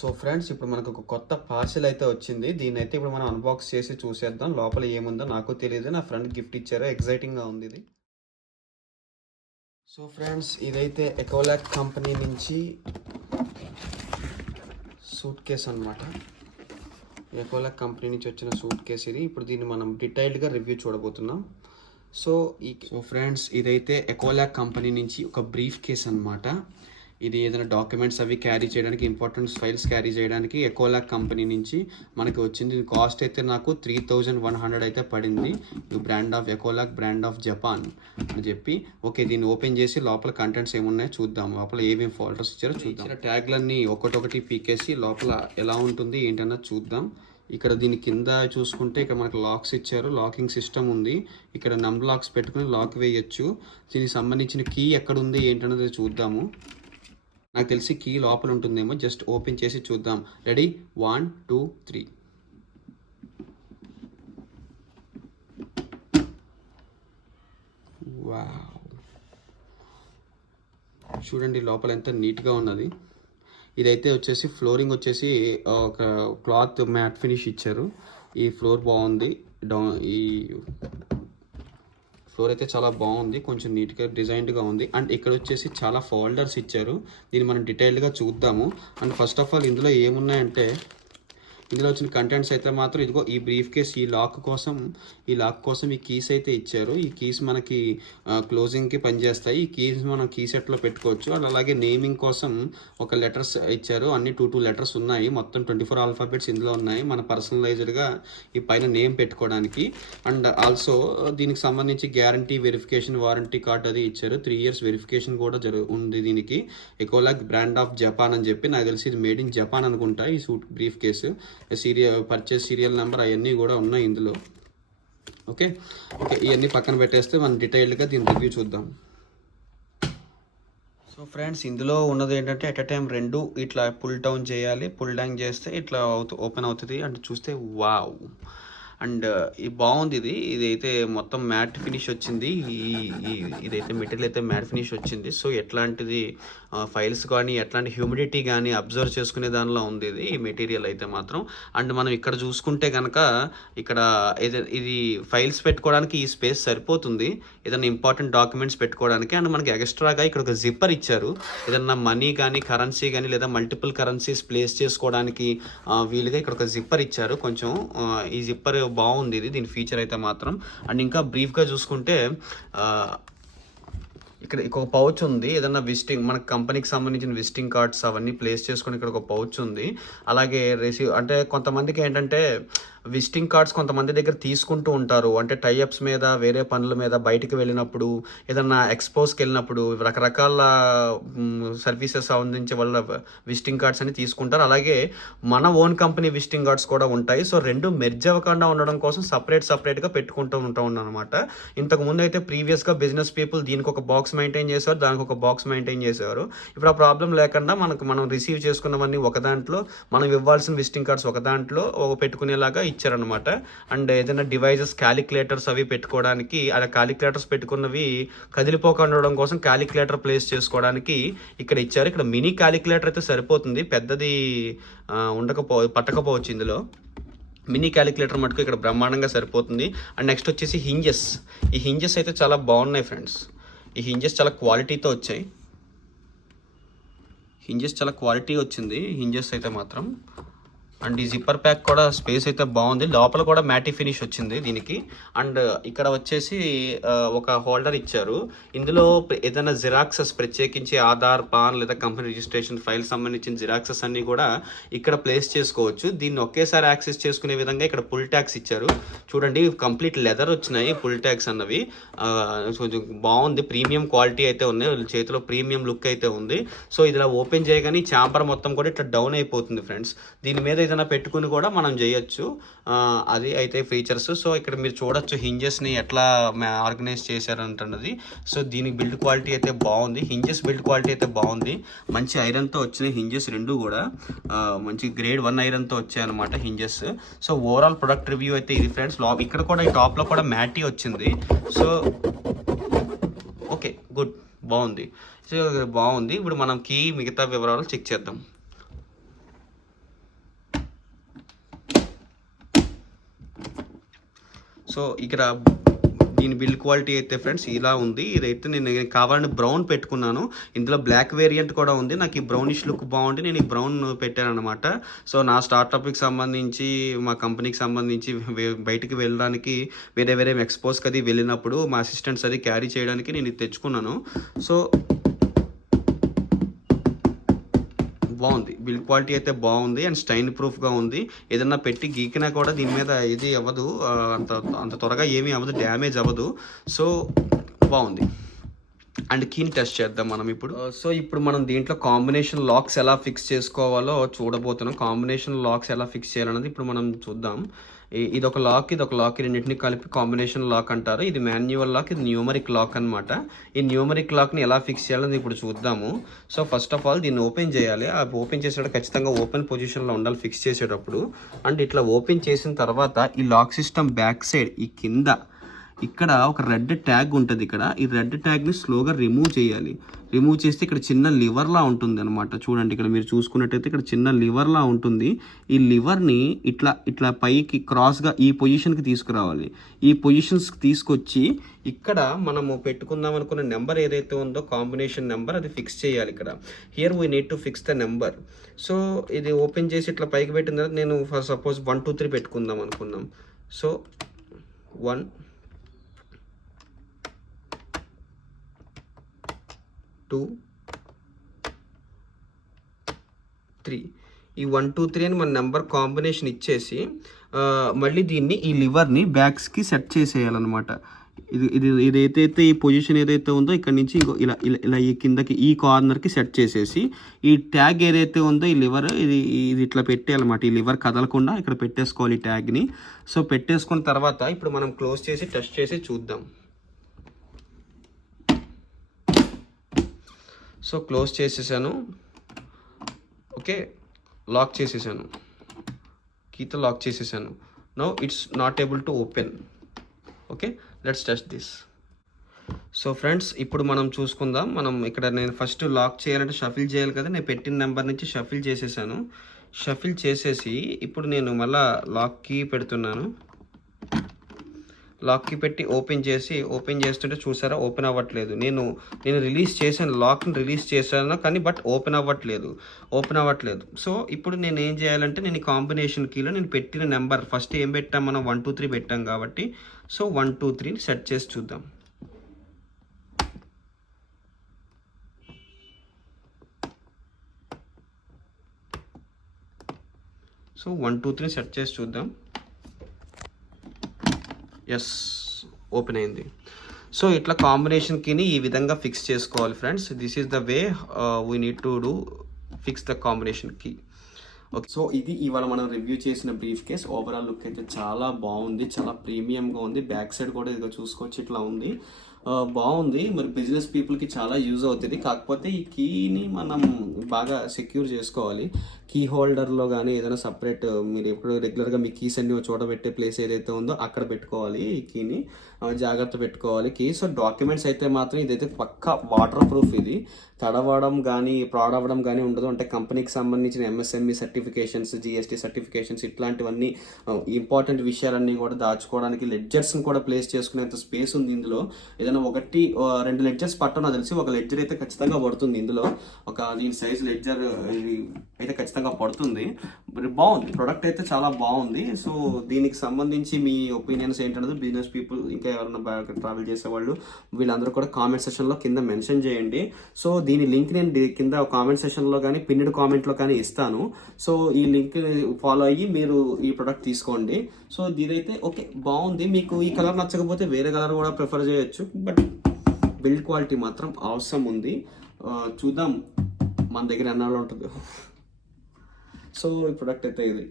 So friends, ఇప్పుడు మనకు ఒక కొత్త పార్సెల్ అయితే వచ్చింది. దీన్నైతే ఇప్పుడు మనం అన్బాక్స్ చేసి చూసేద్దాం. లోపల ఏముందో నాకు తెలీదు. నా ఫ్రెండ్ గిఫ్ట్ ఇచ్చారు. ఎక్సైటింగ్‌గా ఉంది ఇది. సో ఫ్రెండ్స్, ఇదైతే ఎకోలాక్ కంపెనీ నుంచి సూట్ కేస్ అనమాట. ఎకోలాక్ కంపెనీ నుంచి వచ్చిన సూట్ కేస్ ఇది. ఇప్పుడు దీన్ని మనం డీటెయిల్డ్‌గా రివ్యూ చూడబోతున్నాం. సో ఫ్రెండ్స్, ఇదైతే ఎకోలాక్ కంపెనీ నుంచి ఒక బ్రీఫ్ కేస్ అనమాట. ఇది ఏదైనా డాక్యుమెంట్స్ అవి క్యారీ చేయడానికి, ఇంపార్టెంట్ ఫైల్స్ క్యారీ చేయడానికి ఎకోలాక్ కంపెనీ నుంచి మనకి వచ్చింది. దీని కాస్ట్ అయితే నాకు 3100 అయితే పడింది. ఇది బ్రాండ్ ఆఫ్ ఎకోలాక్, బ్రాండ్ ఆఫ్ జపాన్ అని చెప్పి. ఓకే, దీన్ని ఓపెన్ చేసి లోపల కంటెంట్స్ ఏమున్నాయో చూద్దాం. లోపల ఏమేమి ఫోల్డర్స్ ఇచ్చారో చూద్దాం. ట్యాగ్లన్నీ ఒకటొకటి పీకేసి లోపల ఎలా ఉంటుంది ఏంటన్నది చూద్దాం. ఇక్కడ దీని కింద చూసుకుంటే ఇక్కడ మనకు లాక్స్ ఇచ్చారు. లాకింగ్ సిస్టమ్ ఉంది. ఇక్కడ నంబర్ లాక్స్ పెట్టుకుని లాక్ వేయచ్చు. దీనికి సంబంధించిన కీ ఎక్కడ ఉంది ఏంటన్నది చూద్దాము. నాకు తెలిసి కీ లోపల ఉంటుందేమో. జస్ట్ ఓపెన్ చేసి చూద్దాం. రెడీ, 1 2 3. వావ్, చూడండి లోపల ఎంత నీట్గా ఉన్నది. ఇదైతే వచ్చేసి ఫ్లోరింగ్ వచ్చేసి ఒక క్లాత్ మ్యాట్ ఫినిష్ ఇచ్చారు. ఈ ఫ్లోర్ బాగుంది. ఈ ఫ్లోర్ అయితే చాలా బాగుంది. కొంచెం నీట్గా డిజైన్డ్గా ఉంది. అండ్ ఇక్కడ వచ్చేసి చాలా ఫోల్డర్స్ ఇచ్చారు. దీన్ని మనం డీటెయిల్డ్గా చూద్దాము. అండ్ ఫస్ట్ ఆఫ్ ఆల్ ఇందులో ఏమున్నాయంటే, ఇందులో వచ్చిన కంటెంట్స్ అయితే మాత్రం ఇదిగో ఈ బ్రీఫ్ కేస్, ఈ లాక్ కోసం ఈ కీస్ అయితే ఇచ్చారు. ఈ కీస్ మనకి క్లోజింగ్కి పనిచేస్తాయి. ఈ కీస్ మనం కీ సెట్లో పెట్టుకోవచ్చు. అండ్ అలాగే నేమింగ్ కోసం ఒక లెటర్స్ ఇచ్చారు. అన్ని 2 లెటర్స్ ఉన్నాయి. మొత్తం 24 ఆల్ఫాబెట్స్ ఇందులో ఉన్నాయి. మన పర్సనలైజ్డ్గా ఈ పైన నేమ్ పెట్టుకోవడానికి. అండ్ ఆల్సో దీనికి సంబంధించి గ్యారంటీ, వెరిఫికేషన్, వారంటీ కార్డ్ అది ఇచ్చారు. 3 years వెరిఫికేషన్ కూడా ఉంది దీనికి. ఎకోలాక్ బ్రాండ్ ఆఫ్ జపాన్ అని చెప్పి. నాకు తెలిసి ఇది మేడ్ ఇన్ జపాన్ అనుకుంటా. ఈ suit brief case purchase serial number అవన్నీ కూడా ఉన్నాయి ఇందులో. ఓకే, ఇవన్నీ పక్కన పెట్టేస్తే మనం డీటెయిల్డ్గా దీని రివ్యూ చూద్దాం. సో ఫ్రెండ్స్, ఇందులో ఉన్నది ఏంటంటే ఎట్ ఎ టైం 2 ఇట్లా పుల్ డౌన్ చేయాలి. పుల్ డౌన్ చేస్తే ఇట్లా ఓపెన్ అవుతుంది. అంటే చూస్తే వావ్. అండ్ ఇది బాగుంది. ఇదైతే మొత్తం మ్యాట్ ఫినిష్ వచ్చింది. ఇదైతే మెటీరియల్ అయితే మ్యాట్ ఫినిష్ వచ్చింది. సో ఎట్లాంటిది ఫైల్స్ కానీ ఎట్లాంటి హ్యూమిడిటీ కానీ అబ్జర్వ్ చేసుకునే దానిలో ఉంది ఇది ఈ మెటీరియల్ అయితే మాత్రం. అండ్ మనం ఇక్కడ చూసుకుంటే కనుక ఇక్కడ ఇది ఫైల్స్ పెట్టుకోవడానికి ఈ స్పేస్ సరిపోతుంది. ఏదైనా ఇంపార్టెంట్ డాక్యుమెంట్స్ పెట్టుకోవడానికి. అండ్ మనకి ఎక్స్ట్రాగా ఇక్కడ ఒక జిప్పర్ ఇచ్చారు. ఏదన్నా మనీ కానీ కరెన్సీ కానీ లేదా మల్టిపుల్ కరెన్సీస్ ప్లేస్ చేసుకోవడానికి వీలుగా ఇక్కడ ఒక జిప్పర్ ఇచ్చారు. కొంచెం ఈ జిప్పర్ బాగుంది దీని ఫీచర్ అయితే మాత్రం. అండ్ ఇంకా బ్రీఫ్గా చూసుకుంటే ఇక్కడ ఒక పౌచ్ ఉంది. ఏదన్నా విజిటింగ్, మన కంపెనీకి సంబంధించిన విజిటింగ్ కార్డ్స్ అవన్నీ ప్లేస్ చేసుకొని ఇక్కడ ఒక పౌచ్ ఉంది. అలాగే అంటే కొంతమందికి ఏంటంటే విజిటింగ్ కార్డ్స్ కొంతమంది దగ్గర తీసుకుంటూ ఉంటారు. అంటే టైఅప్స్ మీద, వేరే పనుల మీద బయటికి వెళ్ళినప్పుడు, ఏదన్నా ఎక్స్పోస్కి వెళ్ళినప్పుడు రకరకాల సర్వీసెస్ అందించే వాళ్ళ విజిటింగ్ కార్డ్స్ అని తీసుకుంటారు. అలాగే మన ఓన్ కంపెనీ విజిటింగ్ కార్డ్స్ కూడా ఉంటాయి. సో 2 మెర్జ్ అవ్వకుండా ఉండడం కోసం సపరేట్గా పెట్టుకుంటూ ఉంటాం అనమాట. ఇంతకుముందు అయితే ప్రీవియస్గా బిజినెస్ పీపుల్ దీనికి ఒక బాక్స్ మెయింటైన్ చేసేవారు, దానికి ఒక బాక్స్ మెయింటైన్ చేసేవారు. ఇప్పుడు ఆ ప్రాబ్లం లేకుండా మనం రిసీవ్ చేసుకున్నవన్నీ ఒక దాంట్లో, మనం ఇవ్వాల్సిన విజిటింగ్ కార్డ్స్ ఒక దాంట్లో పెట్టుకునేలాగా ఇచ్చారనమాట. అండ్ ఏదైనా డివైజెస్, క్యాలిక్యులేటర్స్ అవి పెట్టుకోవడానికి, అలా క్యాలిక్యులేటర్స్ పెట్టుకున్నవి కదిలిపోకుండా ఉండడం కోసం క్యాలిక్యులేటర్ ప్లేస్ చేసుకోవడానికి ఇక్కడ ఇచ్చారు. ఇక్కడ మినీ క్యాలిక్యులేటర్ అయితే సరిపోతుంది. పెద్దది పట్టకపోవచ్చు ఇందులో. మినీ క్యాలిక్యులేటర్ మటుకు ఇక్కడ బ్రహ్మాండంగా సరిపోతుంది. అండ్ నెక్స్ట్ వచ్చేసి హింజెస్. ఈ హింజెస్ అయితే చాలా బాగున్నాయి ఫ్రెండ్స్. ఈ హింజెస్ చాలా క్వాలిటీతో వచ్చాయి. చాలా క్వాలిటీ వచ్చింది హింజెస్ అయితే మాత్రం. అండ్ ఈ జిప్పర్ ప్యాక్ కూడా స్పేస్ అయితే బాగుంది. లోపల కూడా మ్యాటీ ఫినిష్ వచ్చింది దీనికి. అండ్ ఇక్కడ వచ్చేసి ఒక హోల్డర్ ఇచ్చారు. ఇందులో ఏదైనా జిరాక్సెస్, ప్రత్యేకించి ఆధార్, పాన్ లేదా కంపెనీ రిజిస్ట్రేషన్ ఫైల్ సంబంధించిన జిరాక్సెస్ అన్ని కూడా ఇక్కడ ప్లేస్ చేసుకోవచ్చు. దీన్ని ఒకేసారి యాక్సెస్ చేసుకునే విధంగా ఇక్కడ పుల్ ట్యాగ్స్ ఇచ్చారు. చూడండి, కంప్లీట్ లెదర్ వచ్చినాయి పుల్ ట్యాగ్స్ అన్నవి. కొంచెం బాగుంది. ప్రీమియం క్వాలిటీ అయితే ఉన్నాయి. చేతిలో ప్రీమియం లుక్ అయితే ఉంది. సో ఇది ఓపెన్ చేయగానే ఛాంబర్ మొత్తం కూడా ఇట్లా డౌన్ అయిపోతుంది ఫ్రెండ్స్. దీని మీద ఏదైనా పెట్టుకుని కూడా మనం చేయొచ్చు. అది అయితే ఫీచర్స్. సో ఇక్కడ మీరు చూడొచ్చు హింజెస్ని ఎట్లా ఆర్గనైజ్ చేశారంటున్నది. సో దీనికి బిల్డ్ క్వాలిటీ అయితే బాగుంది. హింజెస్ బిల్డ్ క్వాలిటీ అయితే బాగుంది. మంచి ఐరన్తో వచ్చినాయి హింజెస్ 2 కూడా. మంచి గ్రేడ్ 1 ఐరన్తో వచ్చాయి అనమాట hinges. So overall product review అయితే ఇది ఫ్రెండ్స్. ఇక్కడ కూడా ఈ టాప్లో కూడా మ్యాటీ వచ్చింది. సో ఓకే, బాగుంది. సో బాగుంది. ఇప్పుడు మనం మిగతా వివరాలు చెక్ చేద్దాం. సో ఇక్కడ దీని బిల్డ్ క్వాలిటీ అయితే ఫ్రెండ్స్ ఇలా ఉంది. ఇదైతే నేను కావాలని బ్రౌన్ పెట్టుకున్నాను. ఇందులో బ్లాక్ వేరియంట్ కూడా ఉంది. నాకు ఈ బ్రౌనిష్ లుక్ బాగుండి నేను ఈ బ్రౌన్ పెట్టాను అనమాట. సో నా స్టార్టప్కి సంబంధించి మా కంపెనీకి సంబంధించి బయటికి వెళ్ళడానికి వేరే ఎక్స్పోస్కి అది వెళ్ళినప్పుడు మా అసిస్టెంట్స్ అది క్యారీ చేయడానికి నేను ఇది తెచ్చుకున్నాను. సో బాగుంది, బిల్డ్ క్వాలిటీ అయితే బాగుంది అండ్ స్టైన్ ప్రూఫ్గా ఉంది. ఏదన్నా పెట్టి గీకినా కూడా దీని మీద ఇది అవ్వదు, అంత త్వరగా ఏమీ అవ్వదు, డ్యామేజ్ అవ్వదు. సో బాగుంది. అండ్ కీని టెస్ట్ చేద్దాం మనం ఇప్పుడు. సో ఇప్పుడు మనం దీంట్లో కాంబినేషన్ లాక్స్ ఎలా ఫిక్స్ చేసుకోవాలో చూడబోతున్నాం. కాంబినేషన్ లాక్స్ ఎలా ఫిక్స్ చేయాలన్నది ఇప్పుడు మనం చూద్దాం. ఇదొక లాక్, రెండింటిని కలిపి కాంబినేషన్ లాక్ అంటారు. ఇది మాన్యువల్ లాక్, ఇది న్యూమరిక్ లాక్ అనమాట. ఈ న్యూమరిక్ లాక్ని ఎలా ఫిక్స్ చేయాలని ఇప్పుడు చూద్దాము. సో ఫస్ట్ ఆఫ్ ఆల్ దీన్ని ఓపెన్ చేయాలి. ఆ ఓపెన్ చేసేటప్పుడు ఖచ్చితంగా ఓపెన్ పొజిషన్లో ఉండాలి ఫిక్స్ చేసేటప్పుడు. అండ్ ఇట్లా ఓపెన్ చేసిన తర్వాత ఈ లాక్ సిస్టమ్ బ్యాక్ సైడ్ ఈ కింద ఇక్కడ ఒక రెడ్ ట్యాగ్ ఉంటుంది. ఇక్కడ ఈ రెడ్ ట్యాగ్ని స్లోగా రిమూవ్ చేయాలి. రిమూవ్ చేస్తే ఇక్కడ చిన్న లివర్లా ఉంటుంది అనమాట. చూడండి, ఇక్కడ మీరు చూసుకున్నట్టయితే ఇక్కడ చిన్న లివర్లా ఉంటుంది. ఈ లివర్ని ఇట్లా పైకి క్రాస్గా ఈ పొజిషన్కి తీసుకురావాలి. ఈ పొజిషన్స్కి తీసుకొచ్చి ఇక్కడ మనము పెట్టుకుందాం అనుకున్న నెంబర్ ఏదైతే ఉందో కాంబినేషన్ నెంబర్ అది ఫిక్స్ చేయాలి. ఇక్కడ here we need to fix the number. So ఇది ఓపెన్ చేసి ఇట్లా పైకి పెట్టిన తర్వాత నేను ఫర్ సపోజ్ 1 2 3 పెట్టుకుందాం అనుకున్నాం. సో 1 2 3 ఈ 1 2 3 అని మన నెంబర్ కాంబినేషన్ ఇచ్చేసి మళ్ళీ దీన్ని ఈ లివర్ని బ్యాక్స్కి సెట్ చేసేయాలన్నమాట. ఇదైతే ఈ పొజిషన్ ఏదైతే ఉందో ఇక్కడ నుంచి ఇంకో ఇలా ఈ కిందకి ఈ కార్నర్కి సెట్ చేసేసి ఈ ట్యాగ్ ఏదైతే ఉందో ఈ లివర్ ఇది ఇట్లా పెట్టేయాలన్నమాట. ఈ లివర్ కదలకుండా ఇక్కడ పెట్టేసుకోవాలి ఈ ట్యాగ్ని. సో పెట్టేసుకున్న తర్వాత ఇప్పుడు మనం క్లోజ్ చేసి టెస్ట్ చేసి చూద్దాం. సో క్లోజ్ చేసేసాను. ఓకే, లాక్ చేసేసాను, కీతో లాక్ చేసేసాను. Now it's not able to open. Okay, let's test this. So friends ఇప్పుడు మనం చూసుకుందాం. మనం ఇక్కడ నేను ఫస్ట్ లాక్ చేయాలంటే షఫిల్ చేయాలి కదా. నేను పెట్టిన నెంబర్ నుంచి షఫిల్ చేసేసాను. షఫిల్ చేసేసి ఇప్పుడు నేను మళ్ళీ లాక్ కీ పెడుతున్నాను. లాక్కి పెట్టి ఓపెన్ చేస్తుంటే చూసారా ఓపెన్ అవ్వట్లేదు. నేను రిలీజ్ చేశాను, లాక్ని రిలీజ్ చేశాను కానీ బట్ ఓపెన్ అవ్వట్లేదు. సో ఇప్పుడు నేను ఏం చేయాలంటే నేను ఈ కాంబినేషన్ కీలో నేను పెట్టిన నెంబర్ ఫస్ట్ ఏం పెట్టాం మనం 1 2 3 పెట్టాం కాబట్టి సో 1 2 3ని సెట్ చేసి చూద్దాం. సో 1 2 3 సెట్ చేసి చూద్దాం. ఎస్, ఓపెన్ అయింది. సో ఇట్లా కాంబినేషన్ కీని ఈ విధంగా ఫిక్స్ చేసుకోవాలి friends. This is the way we need to do fix the combination key. Okay, so ఇది ఇవాళ మనం రివ్యూ చేసిన బ్రీఫ్ కేస్. ఓవరాల్ లుక్ అయితే చాలా బాగుంది, చాలా ప్రీమియంగా ఉంది. బ్యాక్ సైడ్ కూడా ఇదిగో చూసుకోవచ్చు, ఇట్లా ఉంది, బాగుంది. మరి బిజినెస్ పీపుల్కి చాలా యూజ్ అవుతుంది. కాకపోతే ఈ కీని మనం బాగా సెక్యూర్ చేసుకోవాలి. కీ హోల్డర్లో కానీ ఏదైనా సపరేట్ మీరు ఎప్పుడు రెగ్యులర్గా మీ కీస్ అన్ని చూడబెట్టే ప్లేస్ ఏదైతే ఉందో అక్కడ పెట్టుకోవాలి. ఈ కీని జాగ్రత్త పెట్టుకోవాలి కీ. సో డాక్యుమెంట్స్ అయితే మాత్రం ఇదైతే పక్కా వాటర్ ప్రూఫ్. ఇది తడవడం కానీ పాడవడం కానీ ఉండదు. అంటే కంపెనీకి సంబంధించిన MSME సర్టిఫికేషన్స్, GST సర్టిఫికేషన్స్ ఇట్లాంటివన్నీ ఇంపార్టెంట్ విషయాలన్నీ కూడా దాచుకోవడానికి లెడ్జర్స్ని కూడా ప్లేస్ చేసుకునేంత స్పేస్ ఉంది ఇందులో. ఏదైనా 1 2 లెడ్జర్స్ పట్టనో తెలిసి ఒక లెడ్జర్ అయితే ఖచ్చితంగా పడుతుంది ఇందులో. దీని సైజ్ లెడ్జర్ అయితే ఖచ్చితంగా పడుతుంది. బాగుంది, ప్రొడక్ట్ అయితే చాలా బాగుంది. సో దీనికి సంబంధించి మీ ఒపీనియన్స్ ఏంటనేది బిజినెస్ పీపుల్ ఇంకా ఎవరైనా బాగా ట్రావెల్ చేసేవాళ్ళు వీళ్ళందరూ కూడా కామెంట్ సెషన్లో కింద మెన్షన్ చేయండి. సో దీని లింక్ నేను కింద కామెంట్ సెషన్లో కానీ పిన్నిడ్ కామెంట్లో కానీ ఇస్తాను. సో ఈ లింక్ ఫాలో అయ్యి మీరు ఈ ప్రొడక్ట్ తీసుకోండి. సో ఇదైతే ఓకే, బాగుంది. మీకు ఈ కలర్ నచ్చకపోతే వేరే కలర్ కూడా ప్రిఫర్ చేయొచ్చు, బట్ బిల్డ్ క్వాలిటీ మాత్రం అవసరం ఉంది. చూద్దాం మన దగ్గర ఎన్నాళ్ళు ఉంటుంది. సో ఈ ప్రొడక్ట్ అయితే ఇది.